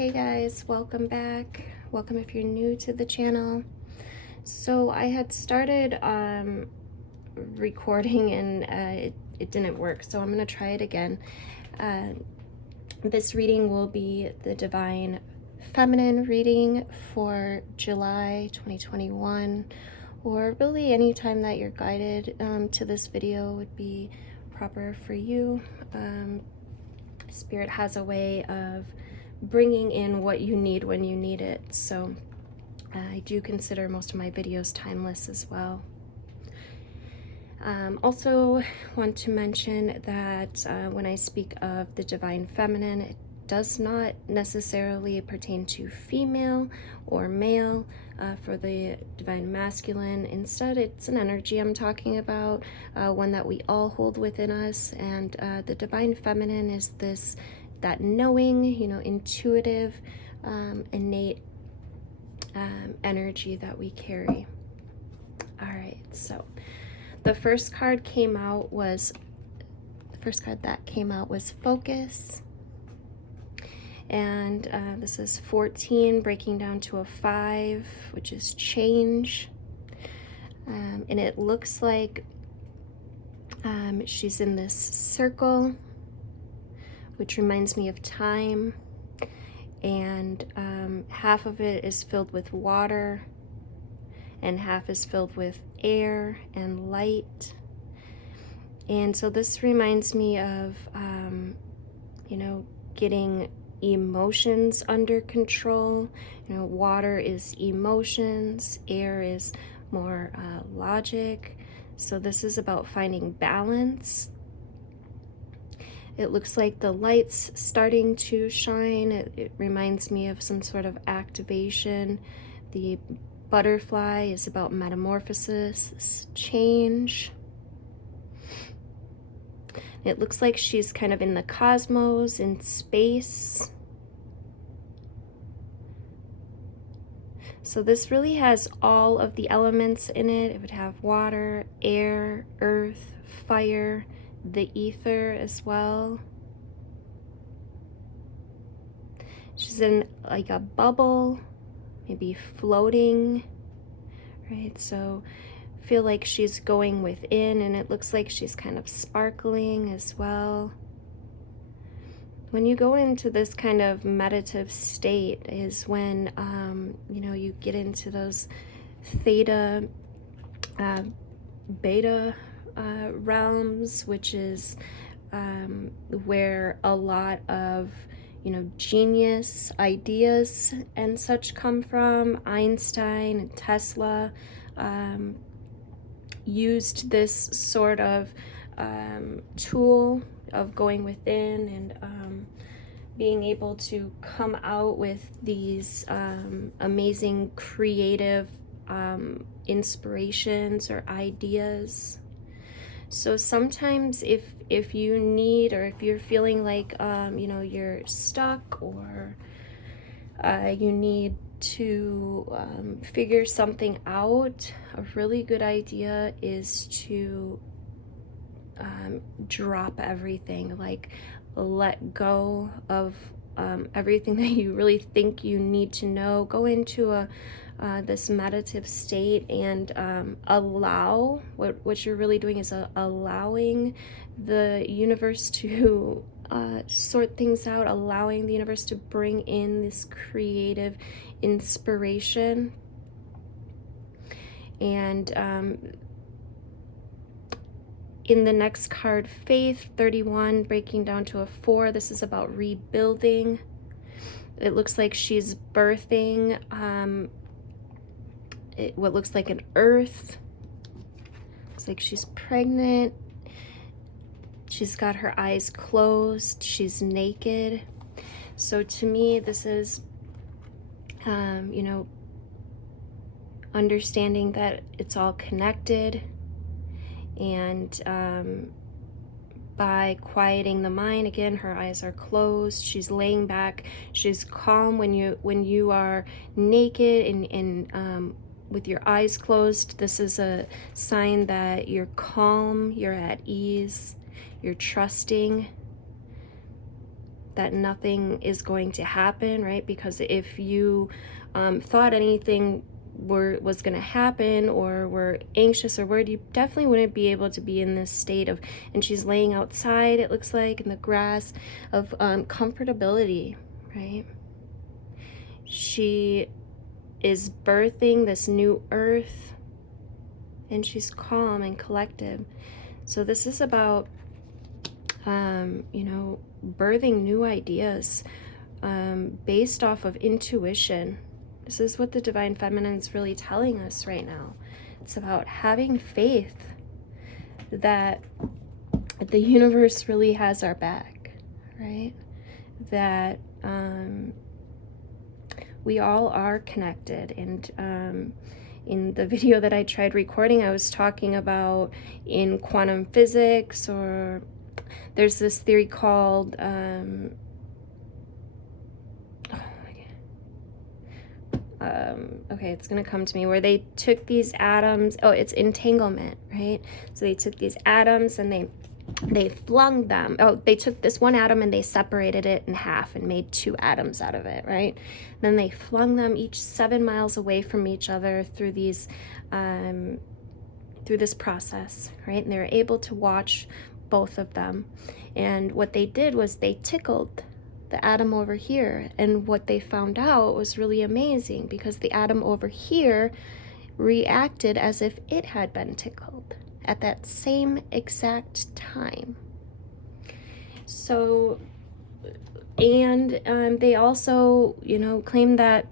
Hey guys, welcome back. Welcome if you're new to the channel. So I had started recording and it didn't work, so I'm gonna try it again. This reading will be the Divine Feminine reading for July 2021, or really any time that you're guided to this video would be proper for you. Spirit has a way of bringing in what you need when you need it, so I do consider most of my videos timeless as well. Also want to mention that when I speak of the Divine Feminine, it does not necessarily pertain to female or male. For the Divine Masculine, instead it's an energy I'm talking about, one that we all hold within us, and the Divine Feminine is that knowing, intuitive, innate energy that we carry. All right, so the first card that came out was Focus. And this is 14 breaking down to a 5, which is change. And it looks like she's in this circle, which reminds me of time. And half of it is filled with water, and half is filled with air and light. And so this reminds me of, getting emotions under control. Water is emotions, air is more logic. So this is about finding balance. It looks like the light's starting to shine. It reminds me of some sort of activation. The butterfly is about metamorphosis, change. It looks like she's kind of in the cosmos, in space. So this really has all of the elements in it. It would have water, air, earth, fire, the ether as well. She's in like a bubble, maybe floating, right? So feel like she's going within, and it looks like she's kind of sparkling as well. When you go into this kind of meditative state is when you get into those theta, beta realms, which is where a lot of genius ideas and such come from. Einstein and Tesla used this sort of tool of going within and being able to come out with these amazing creative inspirations or ideas. So sometimes if you need, or if you're feeling like you're stuck, or you need to figure something out, a really good idea is to drop everything, like let go of everything that you really think you need to know. Go into this meditative state and allow, what you're really doing is allowing the universe to sort things out, allowing the universe to bring in this creative inspiration. And in the next card, Faith, 31 breaking down to a 4, this is about rebuilding. It looks like she's birthing what looks like an earth. Looks like she's pregnant. She's got her eyes closed. She's naked. So to me, this is, understanding that it's all connected. And by quieting the mind, again, her eyes are closed. She's laying back. She's calm. When you are naked and with your eyes closed, this is a sign that you're calm, you're at ease, you're trusting, that nothing is going to happen, right? Because if you thought anything was going to happen or were anxious or worried, you definitely wouldn't be able to be in this state of, and she's laying outside, it looks like, in the grass, of comfortability, right? She is birthing this new earth, and she's calm and collected. So this is about, you know, birthing new ideas based off of intuition. This is what the Divine Feminine is really telling us right now. It's about having faith that the universe really has our back, right? That we all are connected. And in the video that I tried recording, I was talking about in quantum physics, or there's this theory called okay, it's gonna come to me, where they took these atoms, oh, it's entanglement, right? So they took these atoms and they flung them, oh, they took this one atom and they separated it in half and made two atoms out of it, right? Then they flung them each 7 miles away from each other through these through this process, right? And they were able to watch both of them. And what they did was they tickled the atom over here, and what they found out was really amazing, because the atom over here reacted as if it had been tickled at that same exact time. So, and they also, you know, claim that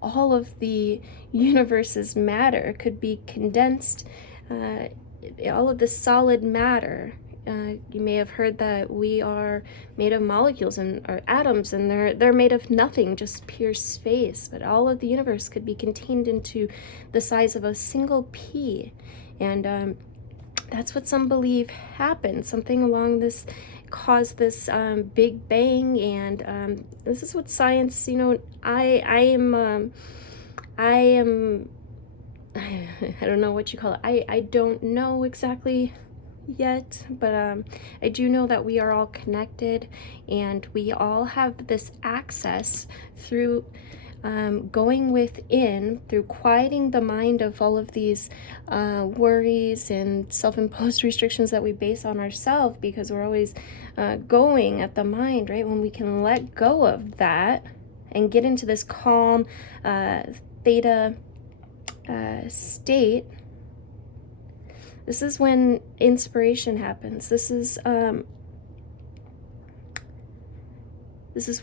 all of the universe's matter could be condensed, all of the solid matter. You may have heard that we are made of molecules and or atoms, and they're made of nothing, just pure space. But all of the universe could be contained into the size of a single pea, and that's what some believe happened. Something along this caused this big bang, and this is what science. You know, I am I don't know what you call it. I don't know exactly yet, but I do know that we are all connected, and we all have this access through going within, through quieting the mind of all of these worries and self-imposed restrictions that we base on ourselves, because we're always going at the mind, right? When we can let go of that and get into this calm theta state, this is when inspiration happens. This is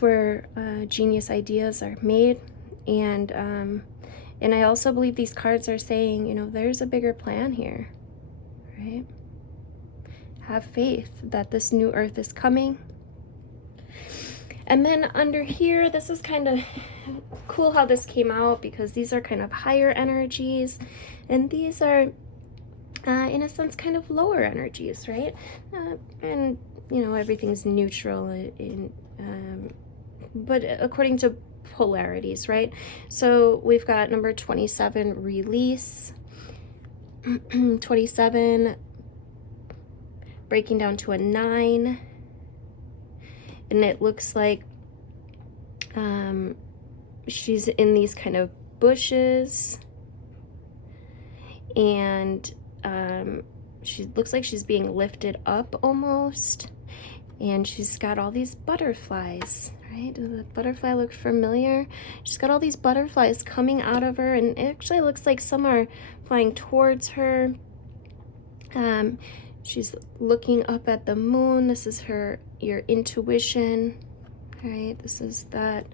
where genius ideas are made, and I also believe these cards are saying, you know, there's a bigger plan here, right? Have faith that this new earth is coming. And then under here, this is kind of cool how this came out, because these are kind of higher energies, and these are in a sense kind of lower energies, right? And you know, everything's neutral but according to polarities, right? So we've got number 27, release. 27 breaking down to a 9, and it looks like she's in these kind of bushes, and she looks like she's being lifted up almost, and she's got all these butterflies, right? Does the butterfly look familiar? She's got all these butterflies coming out of her, and it actually looks like some are flying towards her. She's looking up at the moon. This is your intuition, right? This is that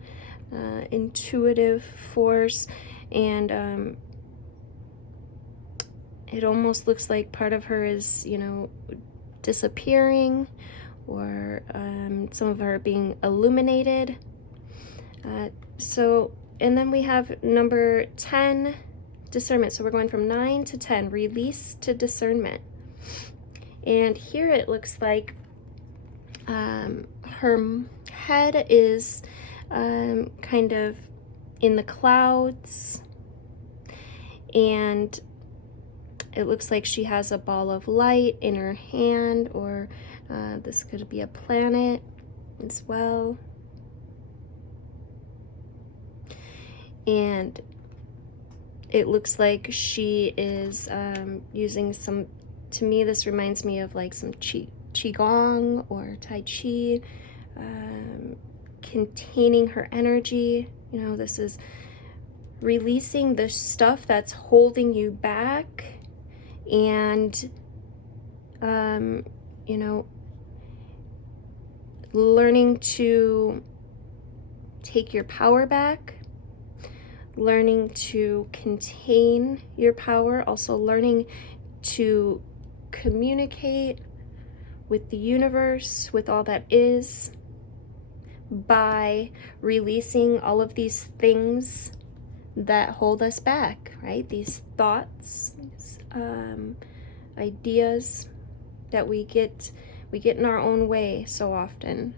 intuitive force, and it almost looks like part of her is, you know, disappearing, or some of her being illuminated. So, and then we have number 10, discernment. So we're going from 9 to 10, release to discernment. And here it looks like her head is kind of in the clouds, and it looks like she has a ball of light in her hand, or this could be a planet. as well. And it looks like she is using some, to me this reminds me of like some qigong or tai chi, containing her energy. You know, this is releasing the stuff that's holding you back, and you know, learning to take your power back, learning to contain your power, also learning to communicate with the universe, with all that is, by releasing all of these things that hold us back, right? These thoughts, these, ideas that we get in our own way so often,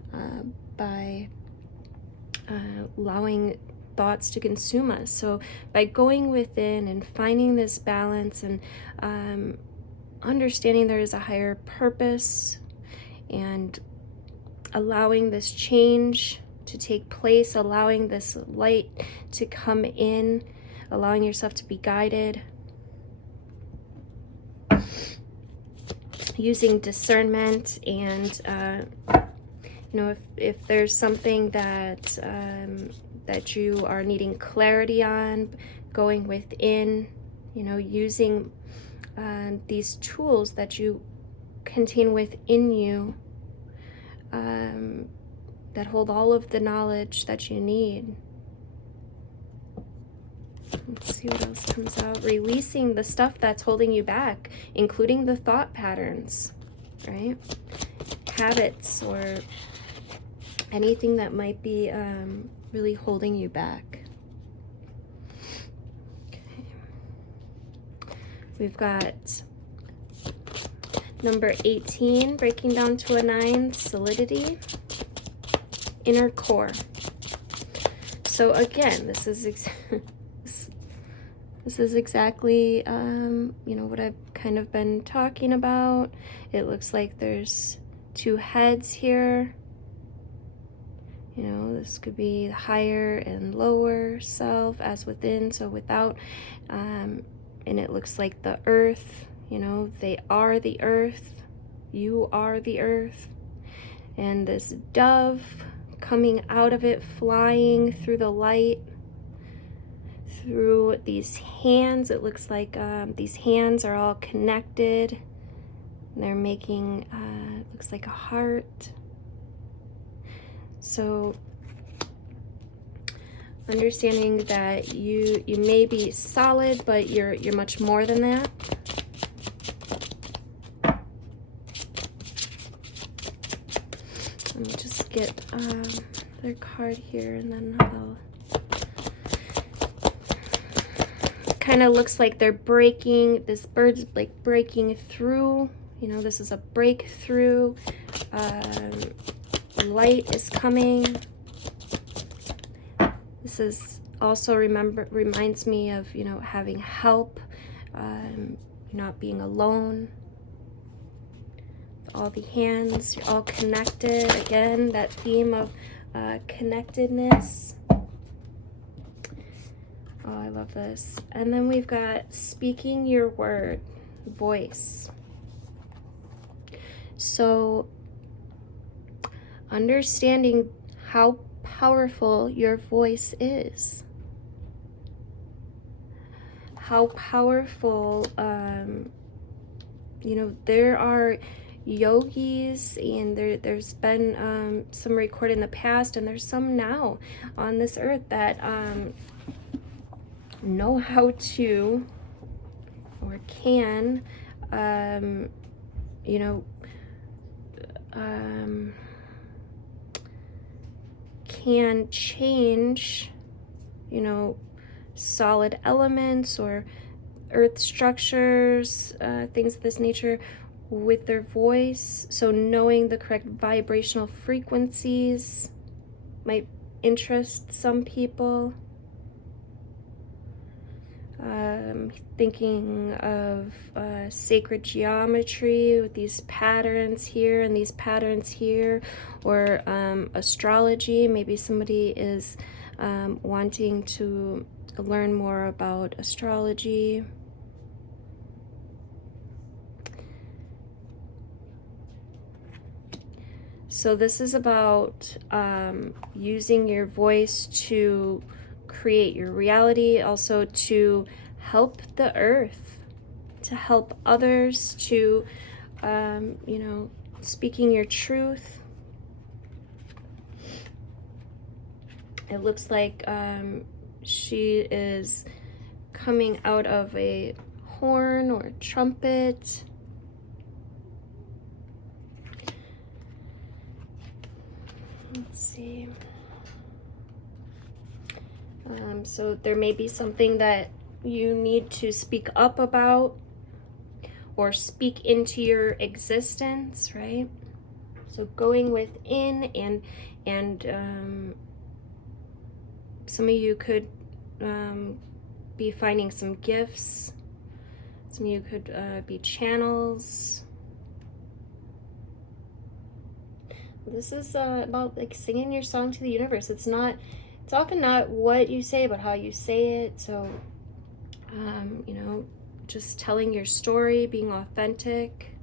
by allowing thoughts to consume us. So by going within and finding this balance and understanding there is a higher purpose, and allowing this change to take place, allowing this light to come in, allowing yourself to be guided, using discernment, and you know, if there's something that that you are needing clarity on, going within, you know, using these tools that you contain within you, that hold all of the knowledge that you need. Let's see what else comes out. Releasing the stuff that's holding you back, including the thought patterns, right? Habits or anything that might be really holding you back. Okay. We've got number 18, breaking down to a 9, solidity, inner core. So again, this is this is exactly you know, what I've kind of been talking about. It looks like there's 2 heads here. You know, this could be higher and lower self, as within, so without. And it looks like the earth, you know, they are the earth. You are the earth. And this dove coming out of it, flying through the light, through these hands. It looks like these hands are all connected. They're making, looks like a heart. So understanding that you may be solid, but you're much more than that. Let me just get their card here, and then I'll. Kind of looks like they're breaking. This bird's like breaking through. You know, this is a breakthrough. Light is coming. This is also reminds me of, you know, having help, not being alone. All the hands, you're all connected. Again, that theme of connectedness. Oh, I love this. And then we've got speaking your word, voice. So understanding how powerful your voice is. How powerful, you know, there are yogis, and there's been some recorded in the past, and there's some now on this earth that know how to, or can, you know, can change, you know, solid elements or earth structures, things of this nature, with their voice. So knowing the correct vibrational frequencies might interest some people. Thinking of sacred geometry with these patterns here and these patterns here, or astrology. Maybe somebody is wanting to learn more about astrology. So this is about using your voice to create your reality, also to help the earth, to help others, to, you know, speaking your truth. It looks like she is coming out of a horn or a trumpet. Let's see. So there may be something that you need to speak up about or speak into your existence, right? So going within, and some of you could be finding some gifts. Some of you could be channels. This is about like singing your song to the universe. It's often not what you say, but how you say it. So, you know, just telling your story, being authentic.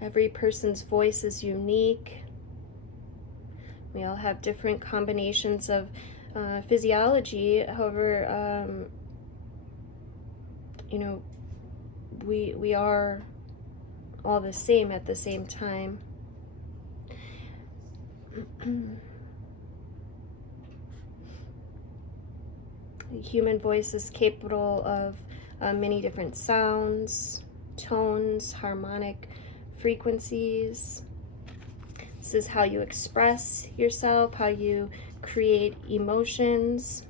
Every person's voice is unique. We all have different combinations of physiology. However, you know, we are all the same at the same time. The human voice is capable of many different sounds, tones, harmonic frequencies. This is how you express yourself, how you create emotions,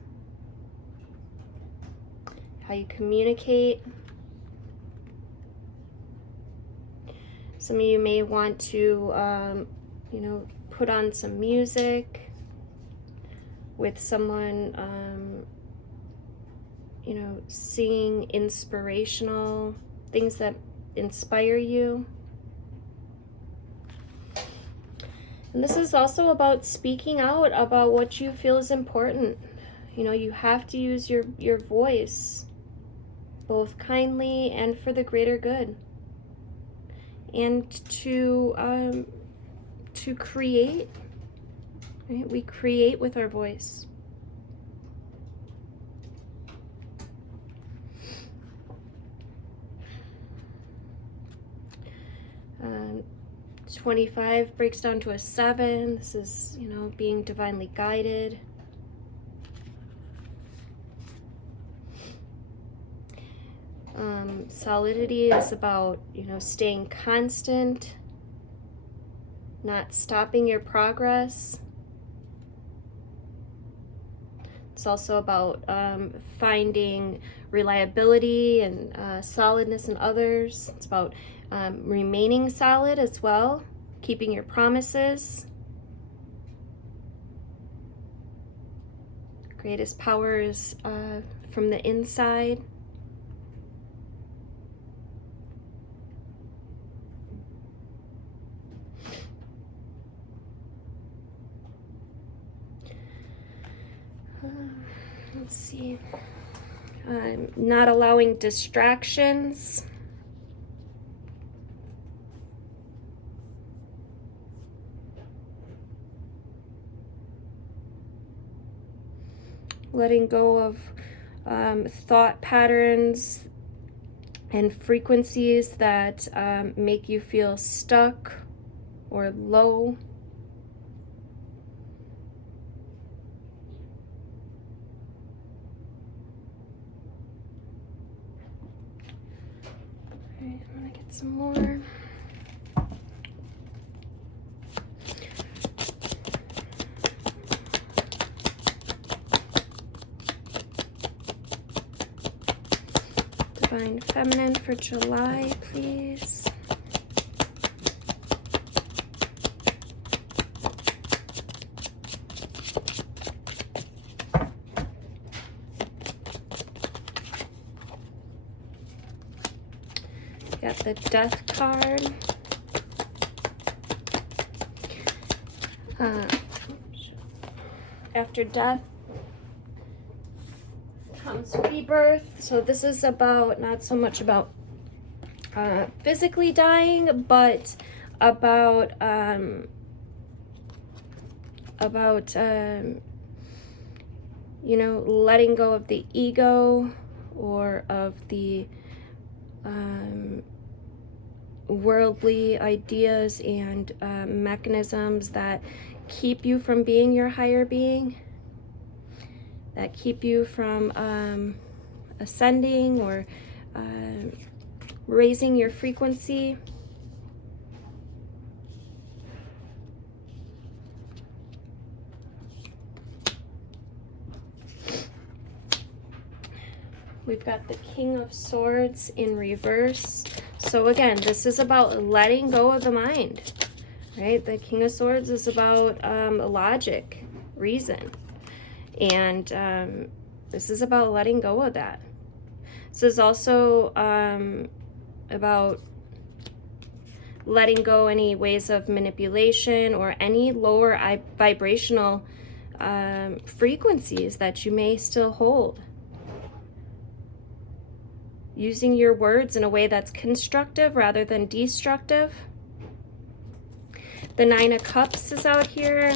how you communicate. Some of you may want to, you know, put on some music with someone, you know, singing inspirational things that inspire you. And this is also about speaking out about what you feel is important. You know, you have to use your voice, both kindly and for the greater good. And to create, right? We create with our voice. 25 breaks down to a 7. This is, you know, being divinely guided. Solidity is about, you know, staying constant, not stopping your progress. It's also about finding reliability and solidness in others. It's about remaining solid as well, keeping your promises. Greatest power is from the inside. Let's see. Not allowing distractions. Letting go of thought patterns and frequencies that make you feel stuck or low. I'm gonna get some more. Divine Feminine for July, please. got the Death card. After death comes rebirth. So this is about, not so much about physically dying, but about you know, letting go of the ego, or of the worldly ideas and mechanisms that keep you from being your higher being, that keep you from ascending or raising your frequency. We've got the King of Swords in reverse. So again, this is about letting go of the mind, right? The King of Swords is about logic, reason. And this is about letting go of that. This is also about letting go any ways of manipulation or any lower vibrational frequencies that you may still hold. Using your words in a way that's constructive rather than destructive. The Nine of Cups is out here.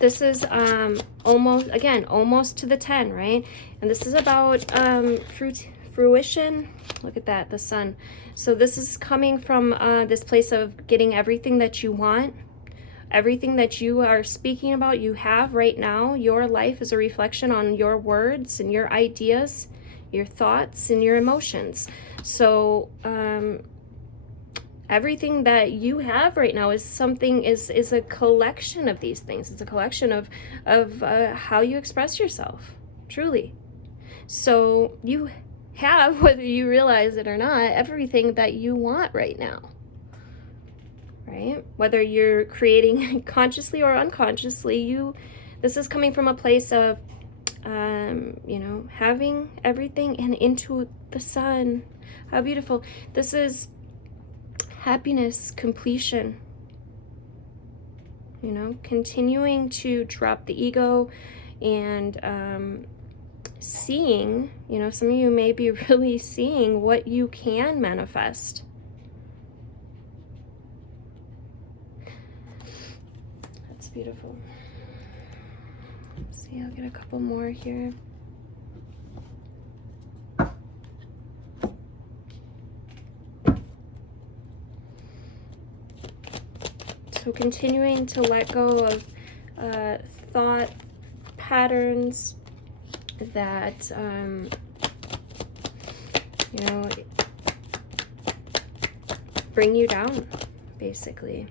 This is almost to the 10, right? And this is about fruition. Look at that, the sun. So this is coming from this place of getting everything that you want. Everything that you are speaking about, you have right now. Your life is a reflection on your words and your ideas, your thoughts and your emotions. So everything that you have right now is a collection of these things. It's a collection of how you express yourself, truly. So you have, whether you realize it or not, everything that you want right now, right? Whether you're creating consciously or unconsciously, this is coming from a place of you know, having everything and into the sun. How beautiful. This is happiness, completion. You know, continuing to drop the ego and seeing, you know, some of you may be really seeing what you can manifest. That's beautiful. Let's see, I'll get a couple more here. So continuing to let go of thought patterns that, you know, bring you down, basically.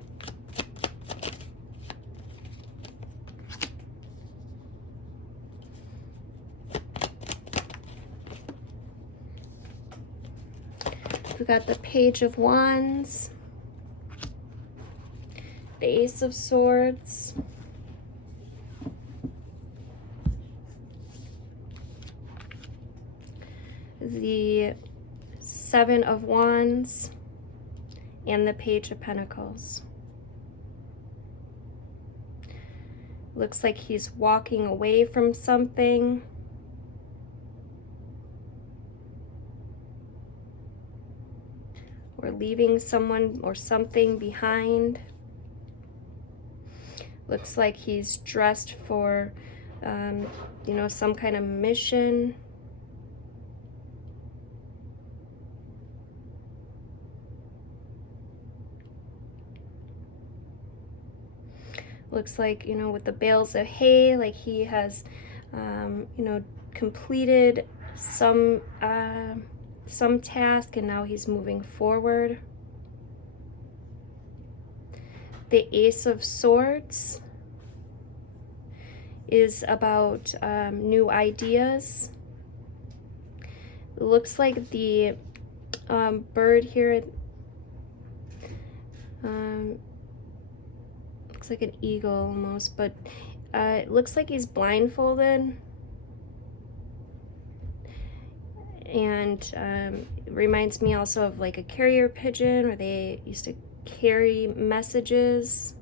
We got the Page of Wands, the Ace of Swords, the Seven of Wands, and the Page of Pentacles. Looks like he's walking away from something. Or leaving someone or something behind. Looks like he's dressed for, you know, some kind of mission. Looks like, you know, with the bales of hay, like he has, you know, completed some task and now he's moving forward. The Ace of Swords is about new ideas. It looks like the bird here looks like an eagle almost, but it looks like he's blindfolded. And it reminds me also of like a carrier pigeon, where they used to carry messages.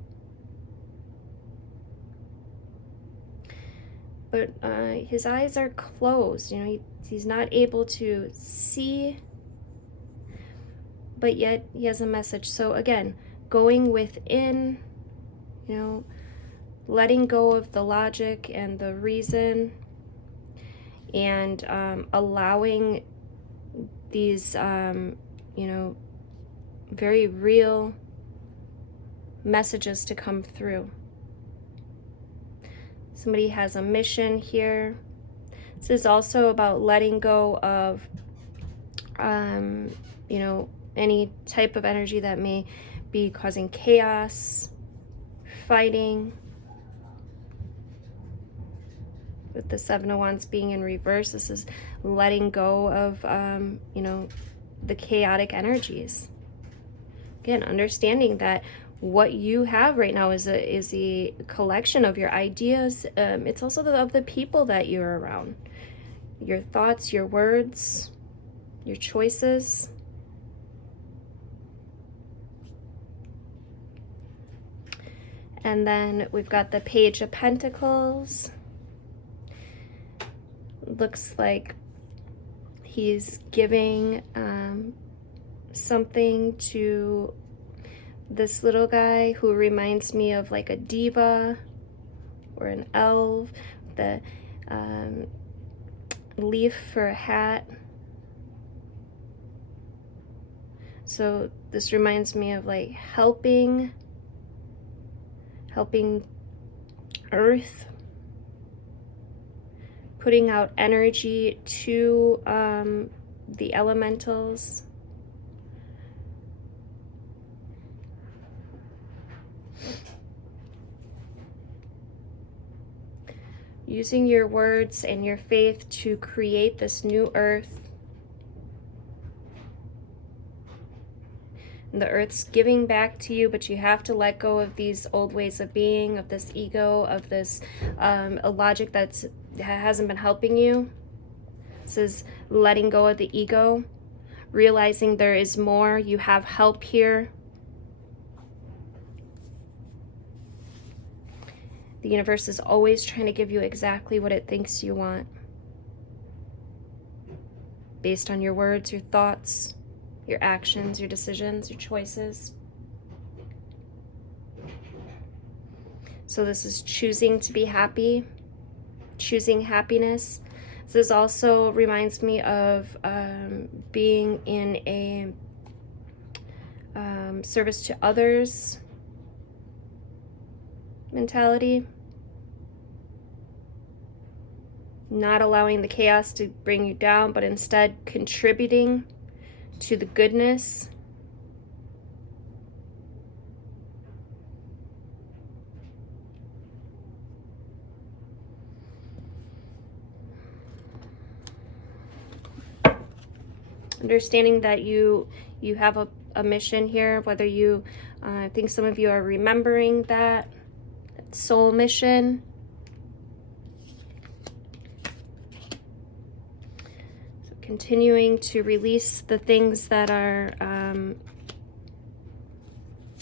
But his eyes are closed, you know, he's not able to see, but yet he has a message. So again, going within, you know, letting go of the logic and the reason, and allowing these, you know, very real messages to come through. Somebody has a mission here. This is also about letting go of, you know, any type of energy that may be causing chaos, fighting. With the Seven of Wands being in reverse, this is letting go of, you know, the chaotic energies. Again, understanding that what you have right now is a collection of your ideas. It's also of the people that you're around. Your thoughts, your words, your choices. And then we've got the Page of Pentacles. Looks like he's giving something to this little guy who reminds me of like a diva or an elf. The leaf for a hat. So this reminds me of like helping Earth, putting out energy to the elementals. Using your words and your faith to create this new earth. And the earth's giving back to you, but you have to let go of these old ways of being, of this ego, of this a logic that hasn't been helping you. This is letting go of the ego, realizing there is more. You have help here. The universe is always trying to give you exactly what it thinks you want, based on your words, your thoughts, your actions, your decisions, your choices. So this is choosing to be happy, choosing happiness. This also reminds me of being in a service to others mentality. Not allowing the chaos to bring you down, but instead contributing to the goodness. Understanding that you have a mission here, whether you, I think some of you are remembering that soul mission. So continuing to release the things that are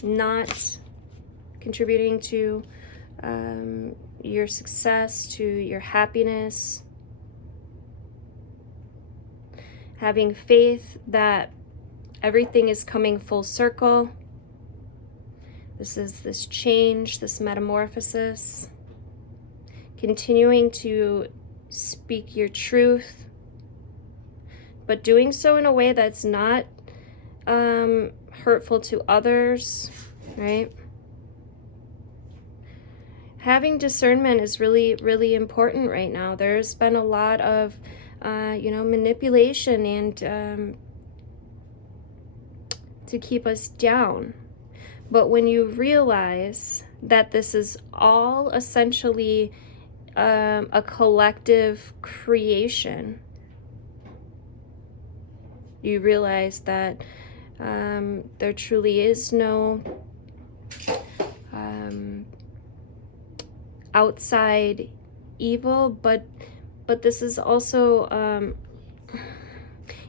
not contributing to your success, to your happiness. Having faith that everything is coming full circle. This is this change, this metamorphosis. Continuing to speak your truth, but doing so in a way that's not hurtful to others, right? Having discernment is really, really important right now. There's been a lot of you know, manipulation and to keep us down. But when you realize that this is all essentially a collective creation, you realize that there truly is no outside evil, but this is also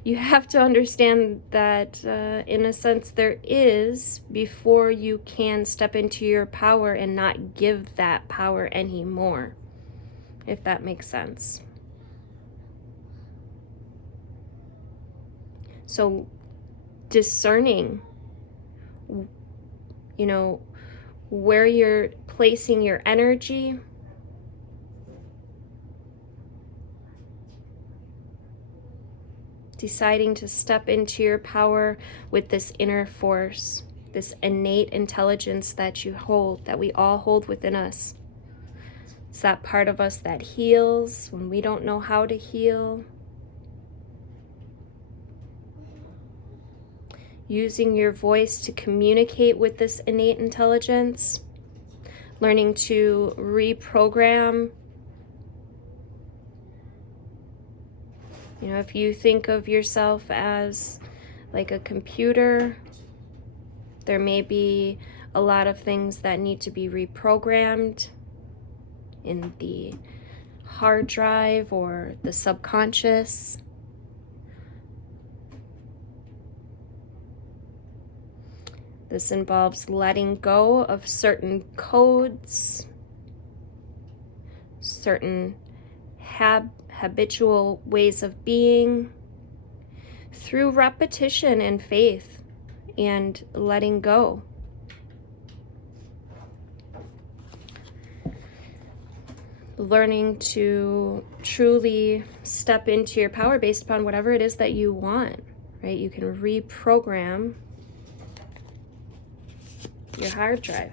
you have to understand that in a sense there is, before you can step into your power and not give that power anymore, if that makes sense. So discerning, you know, where you're placing your energy, deciding to step into your power with this inner force, this innate intelligence that you hold, that we all hold within us. It's that part of us that heals when we don't know how to heal. Using your voice to communicate with this innate intelligence, learning to reprogram. You know, if you think of yourself as like a computer, there may be a lot of things that need to be reprogrammed in the hard drive or the subconscious. This involves letting go of certain codes, certain habitual ways of being, through repetition and faith and letting go. Learning to truly step into your power based upon whatever it is that you want, right? You can reprogram your hard drive.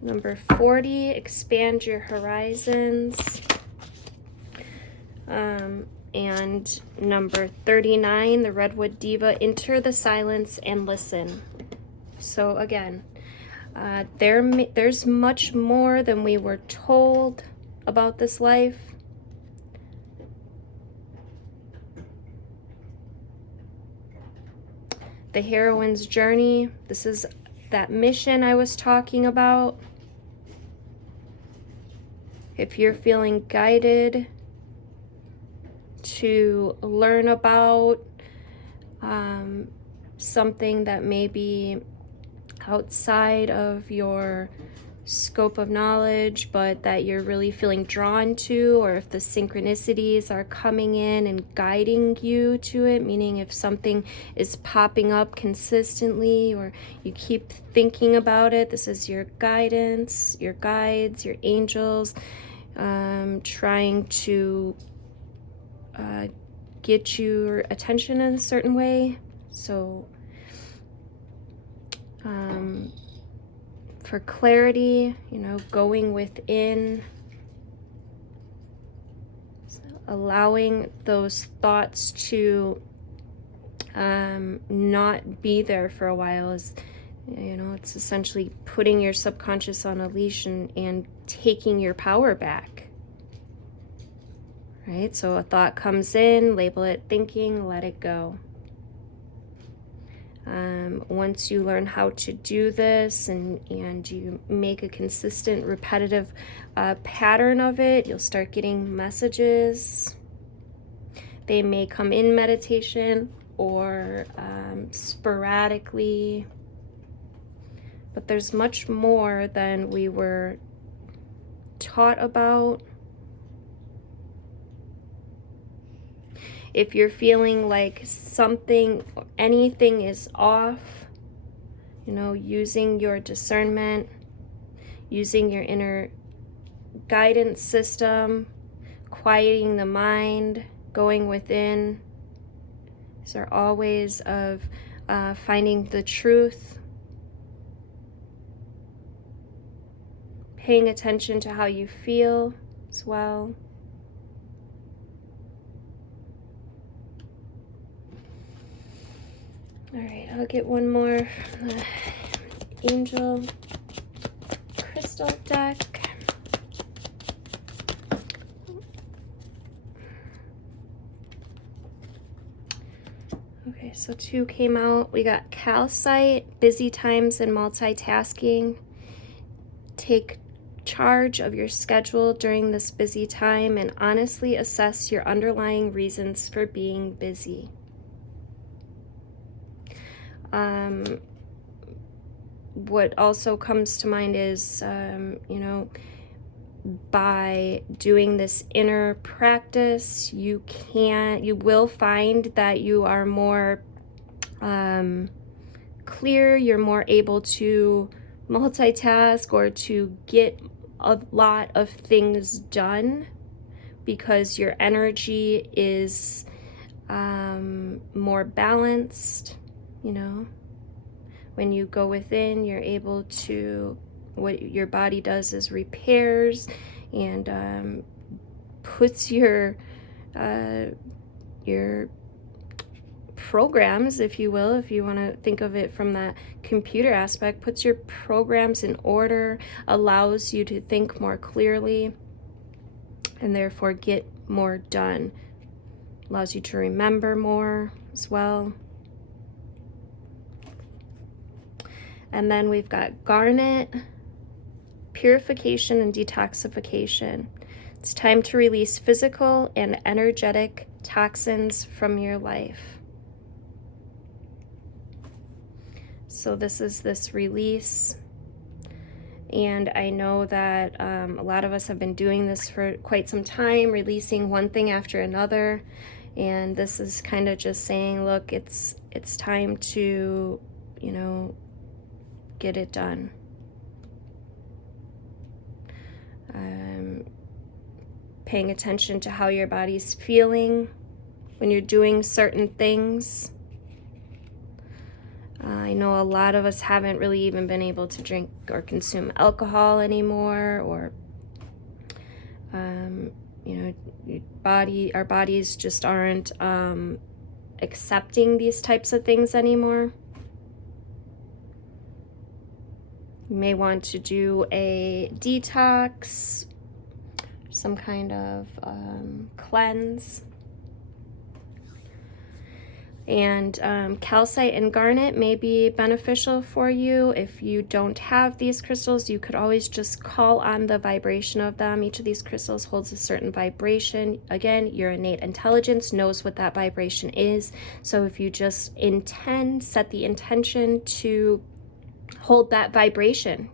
Number 40, expand your horizons. And number 39, the Redwood Diva, enter the silence and listen. So again, there's much more than we were told about this life. The heroine's journey, this is that mission I was talking about. If you're feeling guided to learn about something that may be outside of your scope of knowledge, but that you're really feeling drawn to, or if the synchronicities are coming in and guiding you to it, meaning if something is popping up consistently or you keep thinking about it, this is your guidance, your guides, your angels, trying to get your attention in a certain way. So for clarity, you know, going within, so allowing those thoughts to not be there for a while is, you know, it's essentially putting your subconscious on a leash and taking your power back. Right? So a thought comes in, label it thinking, let it go. Once you learn how to do this and you make a consistent, repetitive pattern of it, you'll start getting messages. They may come in meditation or sporadically, but there's much more than we were taught about. If you're feeling like something, anything is off, you know, using your discernment, using your inner guidance system, quieting the mind, going within. These are all ways of finding the truth, paying attention to how you feel as well. All right, I'll get one more from the Angel Crystal deck. Okay, So 2 came out. We got Calcite, busy times and multitasking. Take charge of your schedule during this busy time and honestly assess your underlying reasons for being busy. What also comes to mind is, by doing this inner practice, you will find that you are more clear, you're more able to multitask or to get a lot of things done because your energy is more balanced. When you go within, you're able to, what your body does is repairs and puts your programs, if you will, if you want to think of it from that computer aspect, puts your programs in order, allows you to think more clearly and therefore get more done, allows you to remember more as well. And then we've got garnet, purification and detoxification. It's time to release physical and energetic toxins from your life. So this is this release. And I know that a lot of us have been doing this for quite some time, releasing one thing after another. And this is kind of just saying, look, it's time to, get it done. Paying attention to how your body's feeling when you're doing certain things. I know a lot of us haven't really even been able to drink or consume alcohol anymore, or our bodies just aren't accepting these types of things anymore. You may want to do a detox, some kind of cleanse. And calcite and garnet may be beneficial for you. If you don't have these crystals, you could always just call on the vibration of them. Each of these crystals holds a certain vibration. Again, your innate intelligence knows what that vibration is. So if you just set the intention to hold that vibration,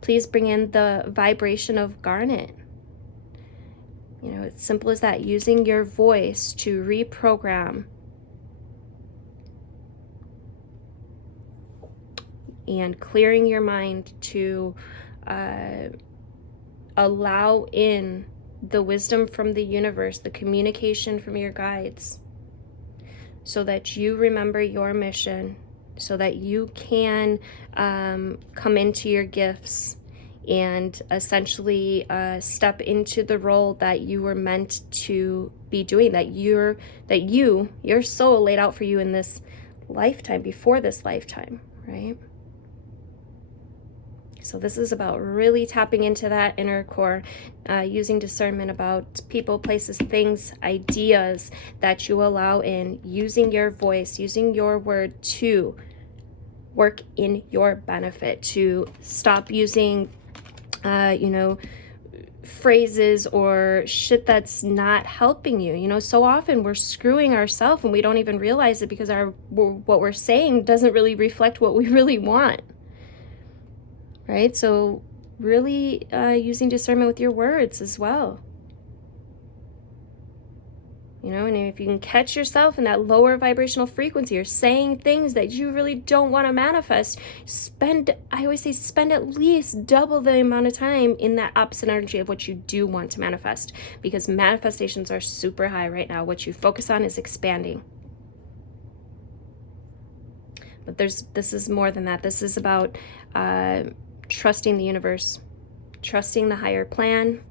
please bring in the vibration of garnet. It's simple as that, using your voice to reprogram and clearing your mind to allow in the wisdom from the universe, the communication from your guides, so that you remember your mission, so that you can come into your gifts and essentially step into the role that you were meant to be doing, that your soul laid out for you in this lifetime, before this lifetime, right? So this is about really tapping into that inner core, using discernment about people, places, things, ideas that you allow in, using your voice, using your word to work in your benefit, to stop using, phrases or shit that's not helping you. So often we're screwing ourselves and we don't even realize it because what we're saying doesn't really reflect what we really want. Right? So really using discernment with your words as well. And if you can catch yourself in that lower vibrational frequency, or saying things that you really don't want to manifest, I always say, spend at least double the amount of time in that opposite energy of what you do want to manifest, because manifestations are super high right now. What you focus on is expanding. But this is more than that. This is about trusting the universe, trusting the higher plan.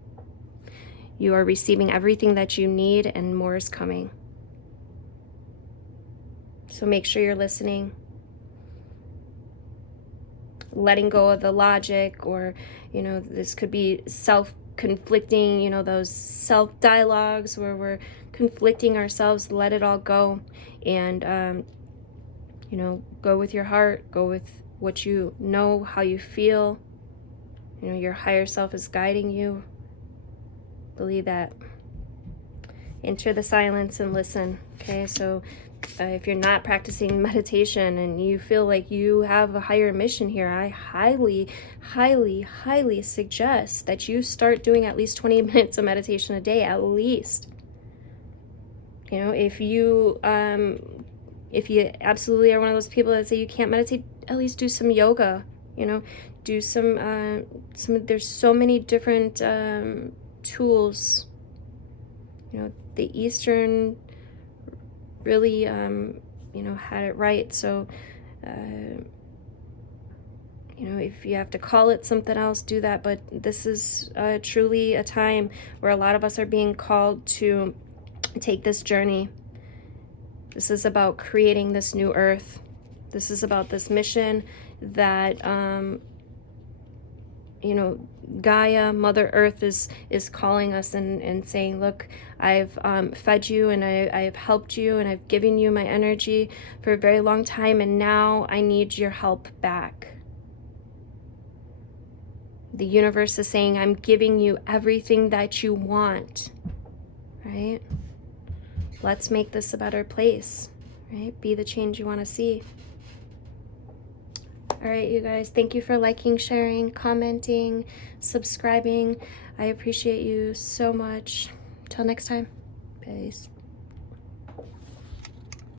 You are receiving everything that you need, and more is coming. So make sure you're listening, letting go of the logic, or, this could be self-conflicting, those self-dialogues where we're conflicting ourselves. Let it all go and You know, go with your heart, go with what you know, how you feel. You know, your higher self is guiding you. Believe that. Enter the silence and listen. Okay, so if you're not practicing meditation and you feel like you have a higher mission here, I highly, highly, highly suggest that you start doing at least 20 minutes of meditation a day, at least. You know, if you absolutely are one of those people that say you can't meditate, at least do some yoga. You know, do some there's so many different tools. You know, the Eastern really you know, had it right. So you know, if you have to call it something else, do that. But this is truly a time where a lot of us are being called to take this journey. This is about creating this new earth. This is about this mission that you know, Gaia, Mother Earth is calling us and saying, look, I've fed you and I've helped you and I've given you my energy for a very long time, and now I need your help back. The universe is saying, I'm giving you everything that you want, right? Let's make this a better place, right? Be the change you want to see. All right, you guys, thank you for liking, sharing, commenting, subscribing. I appreciate you so much. Till next time, peace.